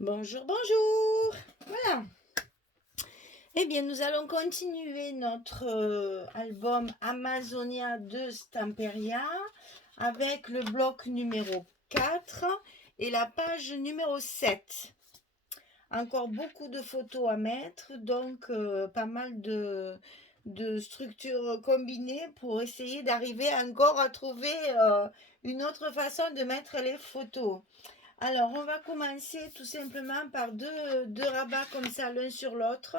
Bonjour, bonjour. Voilà. Eh bien, nous allons continuer notre album Amazonia de Stamperia avec le bloc numéro 4 et la page numéro 7. Encore beaucoup de photos à mettre, donc pas mal de structures combinées pour essayer d'arriver encore à trouver une autre façon de mettre les photos. Alors, on va commencer tout simplement par deux rabats comme ça, l'un sur l'autre.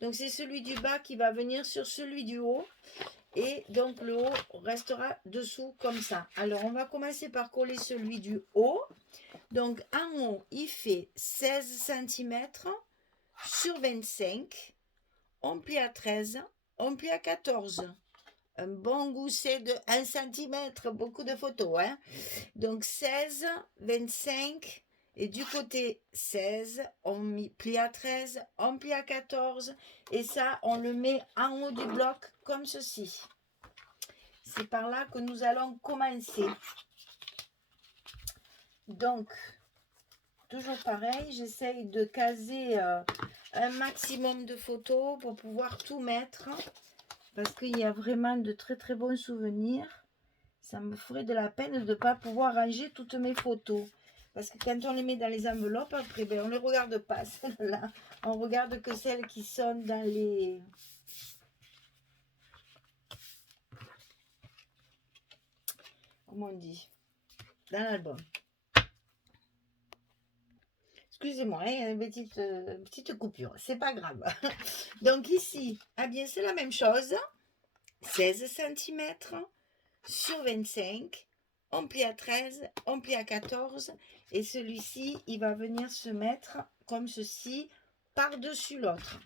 Donc, c'est celui du bas qui va venir sur celui du haut. Et donc, le haut restera dessous comme ça. Alors, on va commencer par coller celui du haut. Donc, en haut, il fait 16 cm sur 25. On plie à 13, on plie à 14. Un bon gousset de 1 cm, beaucoup de photos, hein. Donc 16, 25, et du côté 16, on plie à 13, on plie à 14, et ça, on le met en haut du bloc comme ceci. C'est par là que nous allons commencer. Donc, toujours pareil, j'essaye de caser un maximum de photos pour pouvoir tout mettre, parce qu'il y a vraiment de très très bons souvenirs. Ça me ferait de la peine de ne pas pouvoir ranger toutes mes photos. Parce que quand on les met dans les enveloppes, après, ben, on ne les regarde pas, celles-là. On regarde que celles qui sont dans les... Comment on dit? Dans l'album. Excusez-moi, hein, une petite coupure. C'est pas grave. Donc ici, ah bien, c'est la même chose. 16 cm sur 25. On plie à 13, on plie à 14. Et celui-ci, il va venir se mettre comme ceci, par-dessus l'autre.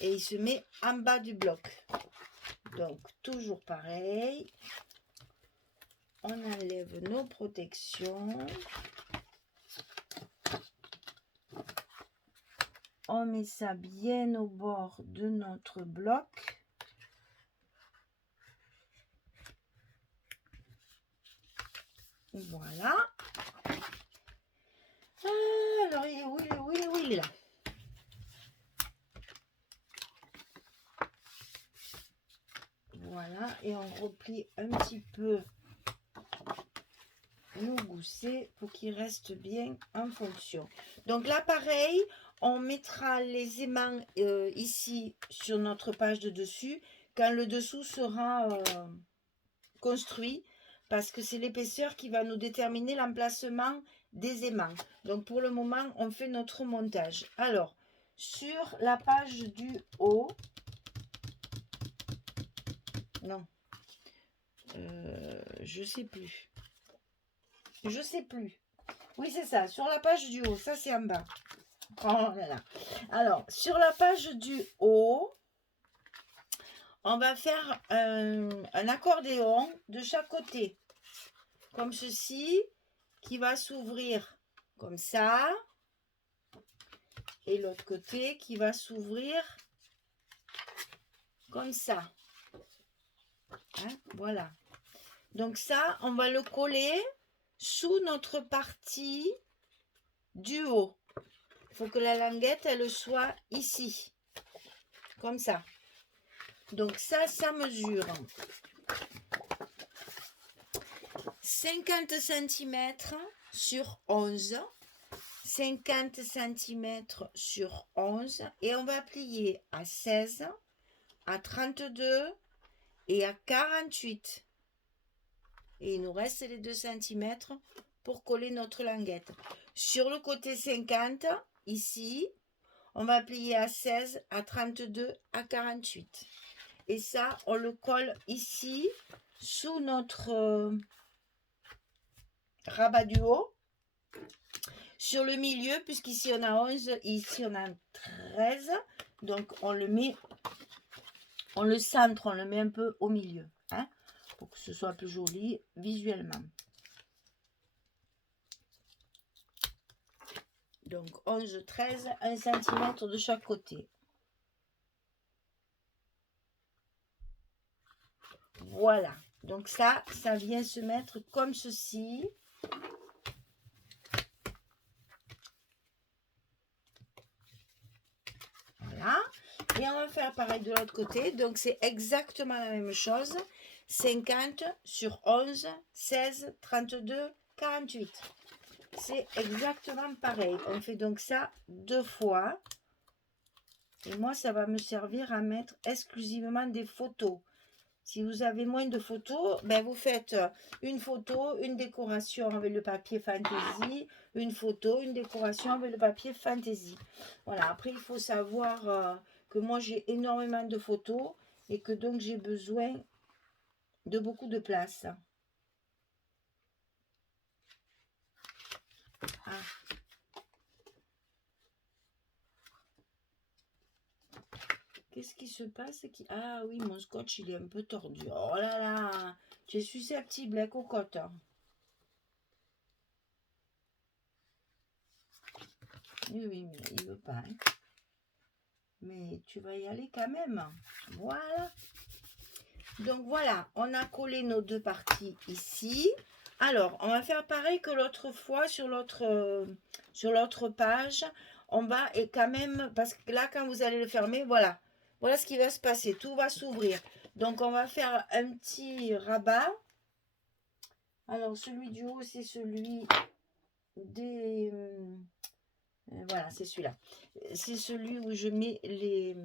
Et il se met en bas du bloc. Donc, toujours pareil. On enlève nos protections. On met ça bien au bord de notre bloc. Voilà. Alors, il est où, il est où, il est où, il est là. Voilà, et on replie un petit peu nos goussets pour qu'ils restent bien en fonction. Donc là, pareil, on mettra les aimants ici sur notre page de dessus quand le dessous sera construit, parce que c'est l'épaisseur qui va nous déterminer l'emplacement des aimants. Donc pour le moment, on fait notre montage. Alors, sur la page du haut, non, je sais plus. Je sais plus. Oui, c'est ça. Sur la page du haut. Ça, c'est en bas. Oh là là. Alors, sur la page du haut, on va faire un accordéon de chaque côté. Comme ceci, qui va s'ouvrir comme ça. Et l'autre côté qui va s'ouvrir comme ça. Hein, voilà. Donc ça, on va le coller sous notre partie du haut. Il faut que la languette, elle soit ici. Comme ça. Donc ça mesure 50 cm sur 11. 50 cm sur 11. Et on va plier à 16, à 32 et à 48. Et il nous reste les 2 cm pour coller notre languette. Sur le côté 50, ici, on va plier à 16, à 32, à 48. Et ça, on le colle ici, sous notre rabat du haut. Sur le milieu, puisqu'ici on a 11, ici on a 13. Donc on le met, on le centre, on le met un peu au milieu. Hein, pour que ce soit plus joli visuellement. Donc 11, 13, 1 cm de chaque côté. Voilà. Donc ça vient se mettre comme ceci. Et on va faire pareil de l'autre côté. Donc, c'est exactement la même chose. 50 sur 11, 16, 32, 48. C'est exactement pareil. On fait donc ça 2 fois. Et moi, ça va me servir à mettre exclusivement des photos. Si vous avez moins de photos, ben vous faites une photo, une décoration avec le papier fantaisie, une photo, une décoration avec le papier fantaisie. Voilà, après il faut savoir que moi j'ai énormément de photos et que donc j'ai besoin de beaucoup de place. Ah. Qu'est-ce qui se passe? Ah oui, mon scotch il est un peu tordu. Oh là là, tu es susceptible, la cocotte. Oui, mais il veut pas. Hein. Mais tu vas y aller quand même. Voilà. Donc voilà, on a collé nos deux parties ici. Alors, on va faire pareil que l'autre fois sur l'autre page. On va et quand même, parce que là, quand vous allez le fermer, voilà. Voilà ce qui va se passer. Tout va s'ouvrir. Donc, on va faire un petit rabat. Alors, celui du haut, c'est celui des... voilà, c'est celui-là. C'est celui où je mets les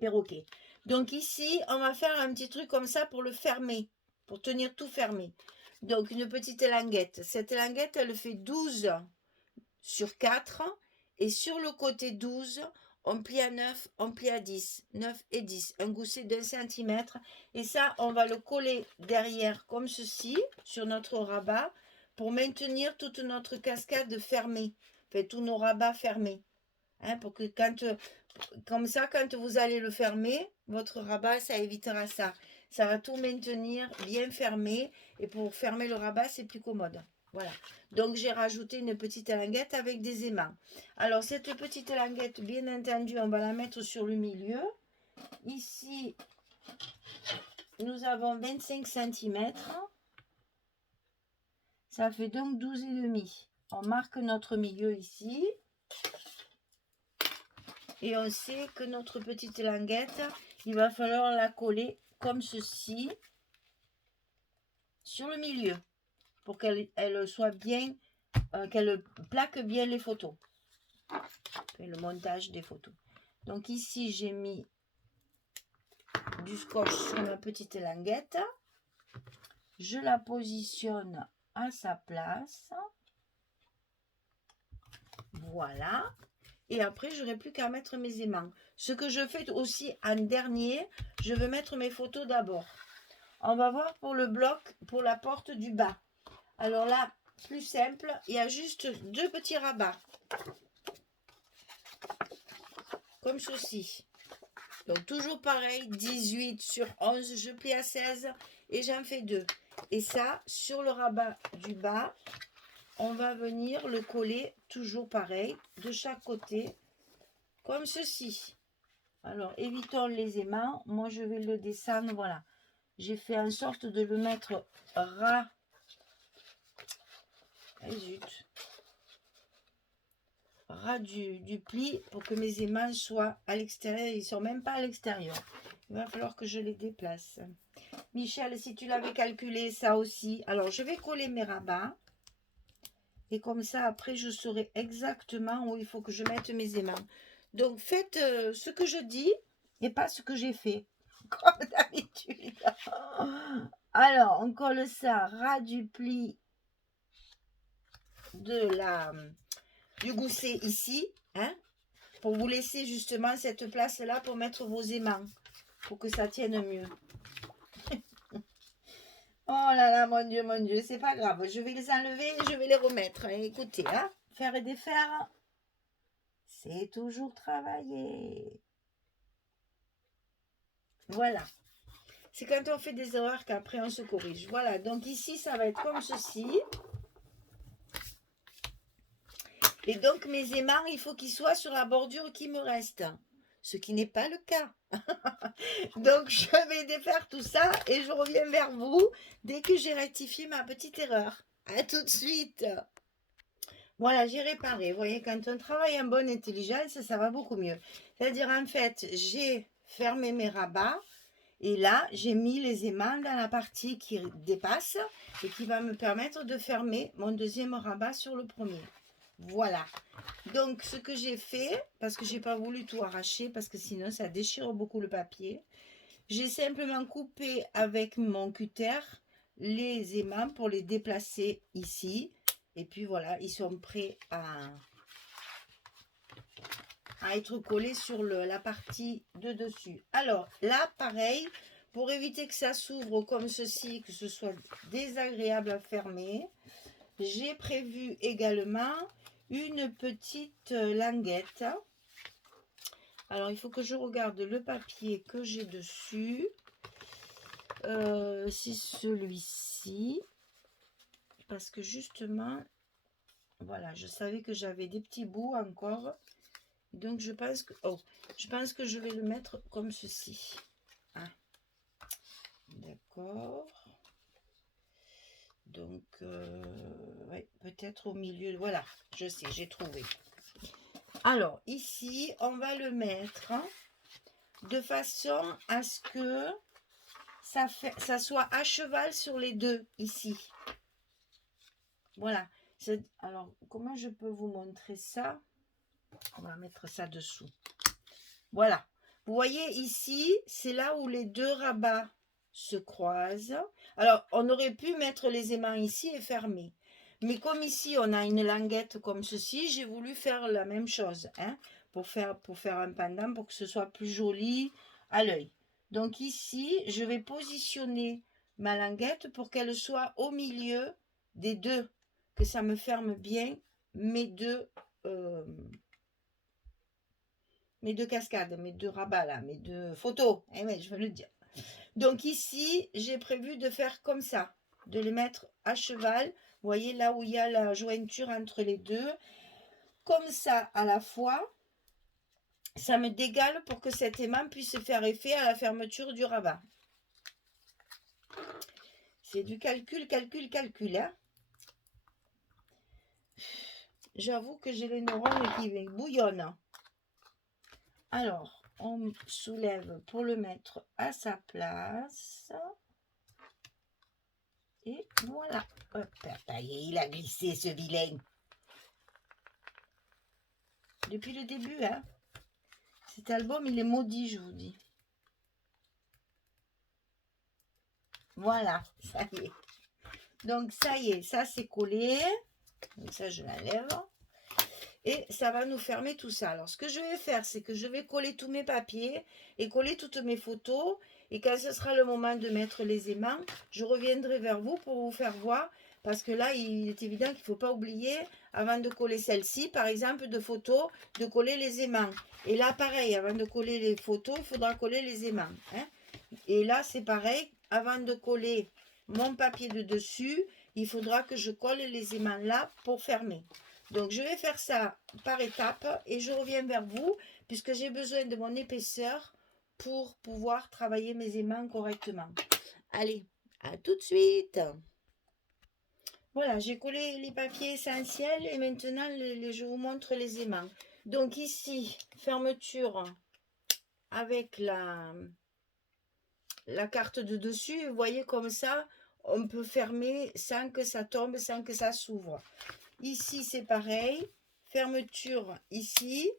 perroquets. Donc ici, on va faire un petit truc comme ça pour le fermer, pour tenir tout fermé. Donc une petite languette. Cette languette, elle fait 12 sur 4. Et sur le côté 12, on plie à 9, on plie à 10. 9 et 10. Un gousset d'1 centimètre. Et ça, on va le coller derrière comme ceci, sur notre rabat, pour maintenir toute notre cascade fermée. Enfin, tous nos rabats fermés. Hein, pour que comme ça, quand vous allez le fermer, votre rabat, ça évitera ça. Ça va tout maintenir bien fermé. Et pour fermer le rabat, c'est plus commode. Voilà. Donc, j'ai rajouté une petite languette avec des aimants. Alors, cette petite languette, bien entendu, on va la mettre sur le milieu. Ici, nous avons 25 cm. Ça fait donc 12,5. On marque notre milieu ici. Et on sait que notre petite languette, il va falloir la coller comme ceci sur le milieu pour qu'elle soit bien, qu'elle plaque bien les photos et le montage des photos. Donc ici, j'ai mis du scotch sur ma petite languette. Je la positionne à sa place. Voilà. Et après, je n'aurai plus qu'à mettre mes aimants. Ce que je fais aussi en dernier, je vais mettre mes photos d'abord. On va voir pour le bloc, pour la porte du bas. Alors là, plus simple, il y a juste 2 petits rabats. Comme ceci. Donc toujours pareil, 18 sur 11, je plie à 16 et j'en fais 2. Et ça, sur le rabat du bas, on va venir le coller toujours pareil, de chaque côté, comme ceci. Alors, évitons les aimants. Moi, je vais le descendre, voilà. J'ai fait en sorte de le mettre ras. Zut. Ras du pli pour que mes aimants soient à l'extérieur. Ils ne sont même pas à l'extérieur. Il va falloir que je les déplace. Michel, si tu l'avais calculé, ça aussi. Alors, je vais coller mes rabats. Et comme ça, après, je saurai exactement où il faut que je mette mes aimants. Donc, faites ce que je dis et pas ce que j'ai fait. Comme d'habitude. Alors, on colle ça ras du pli du gousset ici. Hein, pour vous laisser justement cette place-là pour mettre vos aimants. Pour que ça tienne mieux. Oh là là, mon Dieu, c'est pas grave. Je vais les enlever et je vais les remettre. Écoutez, hein, faire et défaire, c'est toujours travailler. Voilà. C'est quand on fait des erreurs qu'après on se corrige. Voilà, donc ici, ça va être comme ceci. Et donc, mes aimants, il faut qu'ils soient sur la bordure qui me reste. Ce qui n'est pas le cas. Donc, je vais défaire tout ça et je reviens vers vous dès que j'ai rectifié ma petite erreur. À tout de suite. Voilà, j'ai réparé. Vous voyez, quand on travaille en bonne intelligence, ça va beaucoup mieux. C'est-à-dire, en fait, j'ai fermé mes rabats et là, j'ai mis les aimants dans la partie qui dépasse et qui va me permettre de fermer mon deuxième rabat sur le premier. Voilà. Donc, ce que j'ai fait, parce que j'ai pas voulu tout arracher, parce que sinon, ça déchire beaucoup le papier, j'ai simplement coupé avec mon cutter les aimants pour les déplacer ici. Et puis voilà, ils sont prêts à être collés sur la partie de dessus. Alors là, pareil, pour éviter que ça s'ouvre comme ceci, que ce soit désagréable à fermer, j'ai prévu également une petite languette. Alors, il faut que je regarde le papier que j'ai dessus. C'est celui-ci. Parce que justement, voilà, je savais que j'avais des petits bouts encore. Donc, je pense que je vais le mettre comme ceci. Ah. D'accord. Donc, ouais, peut-être au milieu. Voilà, je sais, j'ai trouvé. Alors, ici, on va le mettre de façon à ce que ça soit à cheval sur les deux, ici. Voilà. Alors, comment je peux vous montrer ça? On va mettre ça dessous. Voilà. Vous voyez ici, c'est là où les deux rabats se croisent. Alors, on aurait pu mettre les aimants ici et fermer. Mais comme ici, on a une languette comme ceci, j'ai voulu faire la même chose, hein, pour faire un pendant, pour que ce soit plus joli à l'œil. Donc ici, je vais positionner ma languette pour qu'elle soit au milieu des deux, que ça me ferme bien mes deux cascades, mes deux rabats là, mes deux photos. Eh oui, je veux le dire. Donc ici, j'ai prévu de faire comme ça, de les mettre à cheval. Vous voyez là où il y a la jointure entre les deux. Comme ça, à la fois, ça me dégale pour que cet aimant puisse faire effet à la fermeture du rabat. C'est du calcul, hein. J'avoue que j'ai les neurones qui bouillonnent. Alors, on soulève pour le mettre à sa place. Et voilà. Hop, il a glissé ce vilain. Depuis le début, hein. Cet album, il est maudit, je vous dis. Voilà, ça y est. Donc, ça y est, ça c'est collé. Donc, ça, je l'enlève. Et ça va nous fermer tout ça. Alors, ce que je vais faire, c'est que je vais coller tous mes papiers et coller toutes mes photos. Et quand ce sera le moment de mettre les aimants, je reviendrai vers vous pour vous faire voir. Parce que là, il est évident qu'il ne faut pas oublier, avant de coller celle-ci, par exemple, de photos, de coller les aimants. Et là, pareil, avant de coller les photos, il faudra coller les aimants, hein. Et là, c'est pareil, avant de coller mon papier de dessus, il faudra que je colle les aimants là pour fermer. Donc, je vais faire ça par étapes et je reviens vers vous puisque j'ai besoin de mon épaisseur pour pouvoir travailler mes aimants correctement. Allez, à tout de suite. Voilà, j'ai collé les papiers essentiels et maintenant, je vous montre les aimants. Donc ici, fermeture avec la carte de dessus. Vous voyez comme ça, on peut fermer sans que ça tombe, sans que ça s'ouvre. Ici, c'est pareil. Fermeture ici.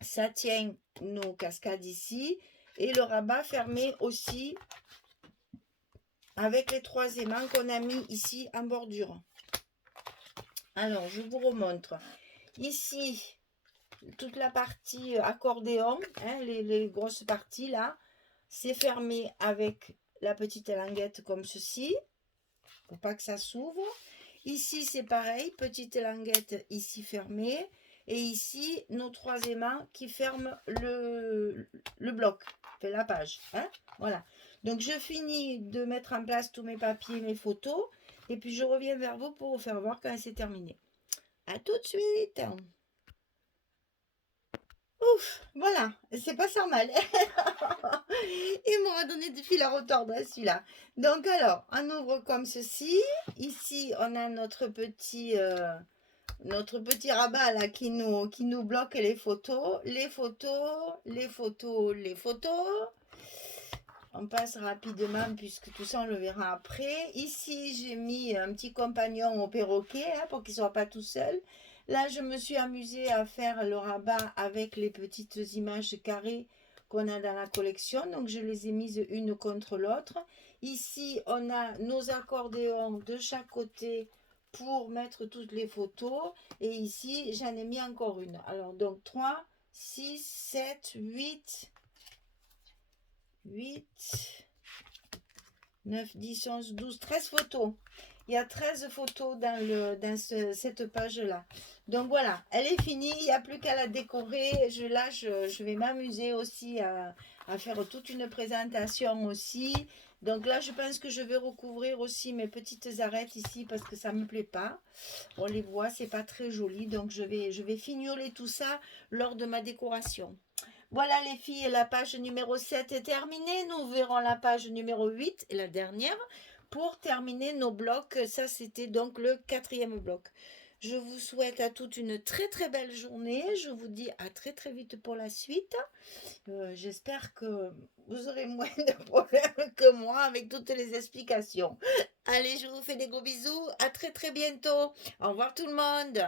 Ça tient nos cascades ici. Et le rabat fermé aussi avec les trois aimants qu'on a mis ici en bordure. Alors, je vous remontre. Ici, toute la partie accordéon, hein, les grosses parties là, c'est fermé avec la petite languette comme ceci, pour pas que ça s'ouvre. Ici, c'est pareil, petite languette ici fermée. Et ici, nos trois aimants qui ferment le bloc, fait la page. Hein, voilà. Donc, je finis de mettre en place tous mes papiers, mes photos. Et puis, je reviens vers vous pour vous faire voir quand c'est terminé. À tout de suite. Ouf, voilà, c'est pas ça mal. Il m'aura donné du fil à retordre, celui-là. Donc alors, on ouvre comme ceci. Ici, on a notre petit notre petit rabat là qui nous bloque les photos, les photos, les photos, les photos. On passe rapidement puisque tout ça on le verra après. Ici j'ai mis un petit compagnon au perroquet hein, pour qu'il ne soit pas tout seul. Là je me suis amusée à faire le rabat avec les petites images carrées qu'on a dans la collection. Donc je les ai mises une contre l'autre. Ici on a nos accordéons de chaque côté pour mettre toutes les photos. Et ici j'en ai mis encore une. Alors donc 3, 6, 7, 8... 8, 9, 10, 11, 12, 13 photos. Il y a 13 photos dans cette page-là. Donc voilà, elle est finie. Il n'y a plus qu'à la décorer. Je vais m'amuser aussi à faire toute une présentation aussi. Donc là, je pense que je vais recouvrir aussi mes petites arêtes ici parce que ça ne me plaît pas. On les voit, c'est pas très joli. Donc je vais fignoler tout ça lors de ma décoration. Voilà les filles, la page numéro 7 est terminée. Nous verrons la page numéro 8 et la dernière pour terminer nos blocs. Ça, c'était donc le 4e bloc. Je vous souhaite à toutes une très très belle journée. Je vous dis à très très vite pour la suite. J'espère que vous aurez moins de problèmes que moi avec toutes les explications. Allez, je vous fais des gros bisous. À très très bientôt. Au revoir tout le monde.